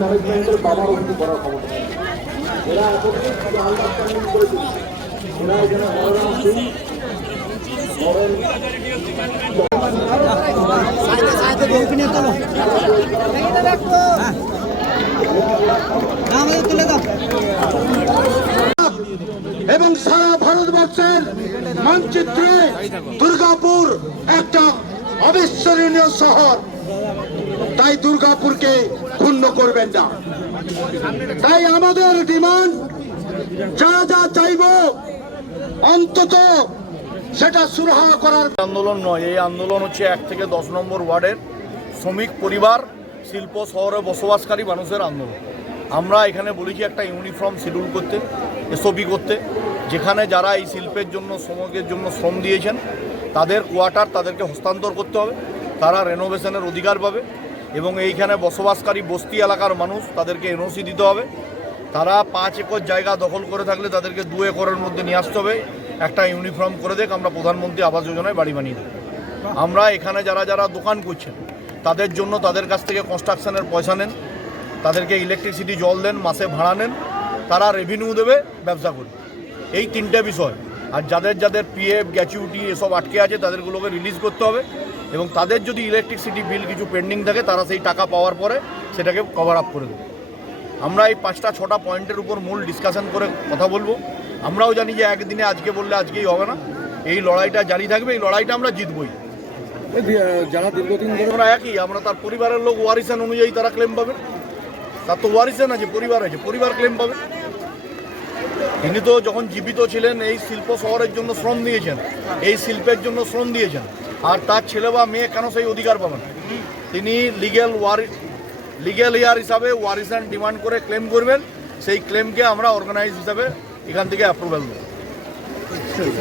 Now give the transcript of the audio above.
ম্যানেজমেন্টের বাবার উন্নতি করার ক্ষমতা এরা এবং সারা ভারতবর্ষের মানচিত্রে দুর্গাপুর একটা অবিস্মরণীয় শহর। তাই দুর্গাপুরকে ক্ষুণ্ণ করবেন না। তাই আমাদের ডিমান্ড যা যা চাইব অন্তত সেটা সুরাহা করার আন্দোলন নয়। এই আন্দোলন হচ্ছে 1 থেকে 10 নম্বর ওয়ার্ডের শ্রমিক পরিবার, শিল্প শহরে বসবাসকারী মানুষের আন্দোলন। আমরা এখানে বলেছি একটা ইউনিফর্ম শিডিউল করতে, এসওপি করতে, যেখানে যারা এই শিল্পের জন্য শ্রমিকের জন্য শ্রম দিয়েছেন তাদের কোয়ার্টার তাদেরকে হস্তান্তর করতে হবে, তারা রেনোভেশনের অধিকার পাবে এবং এইখানে বসবাসকারী বস্তি এলাকার মানুষ তাদেরকে এনওসি দিতে হবে। তারা 5 একর জায়গা দখল করে থাকলে তাদেরকে 2 একরের মধ্যে নিয়ে আসতে হবে, একটা ইউনিফর্ম করে দেখ। আমরা প্রধানমন্ত্রী আবাস যোজনায় বাড়ি বানিয়ে দেব। আমরা এখানে যারা যারা দোকান করছেন তাদের জন্য তাদের কাছ থেকে কনস্ট্রাকশনের পয়সা নেন, তাদেরকে ইলেকট্রিসিটি জল দেন, মাসে ভাড়া নেন, তারা রেভিনিউ দেবে, ব্যবসা করবে। এই 3টে বিষয়। আর যাদের যাদের পিএফ গ্র্যাচুইটি এসব আটকে আছে তাদেরগুলোকে রিলিজ করতে হবে এবং তাদের যদি ইলেকট্রিসিটি বিল কিছু পেন্ডিং থাকে তারা সেই টাকা পাওয়ার পরে সেটাকে কভার আপ করে দেবে। আমরা এই 5টা-6টা পয়েন্টের উপর মূল ডিসকাশন করে কথা বলবো। আমরাও জানি যে একদিনে আজকে বললে আজকেই হবে না, এই লড়াইটা জারি থাকবে, এই লড়াইটা আমরা জিতবই। যারা দীর্ঘদিন ধরে আমরা একই, আমরা তার পরিবারের লোক ওয়ারিসান অনুযায়ী তারা ক্লেম পাবে। তার তো ওয়ারিসান আছে, পরিবার আছে, পরিবার ক্লেম পাবে। তিনি তো যখন জীবিত ছিলেন এই শিল্প শহরের জন্য শ্রম দিয়েছেন, এই শিল্পের জন্য শ্রম দিয়েছেন, আর তার ছেলে বা মেয়ে কেন সেই অধিকার পাবেন? তিনি লিগ্যাল ইয়ার হিসাবে ওয়ারিসান ডিমান্ড করে ক্লেম করবেন, সেই ক্লেমকে আমরা অর্গানাইজ হিসাবে এখান থেকে অ্যাপ্রুভাল দেব।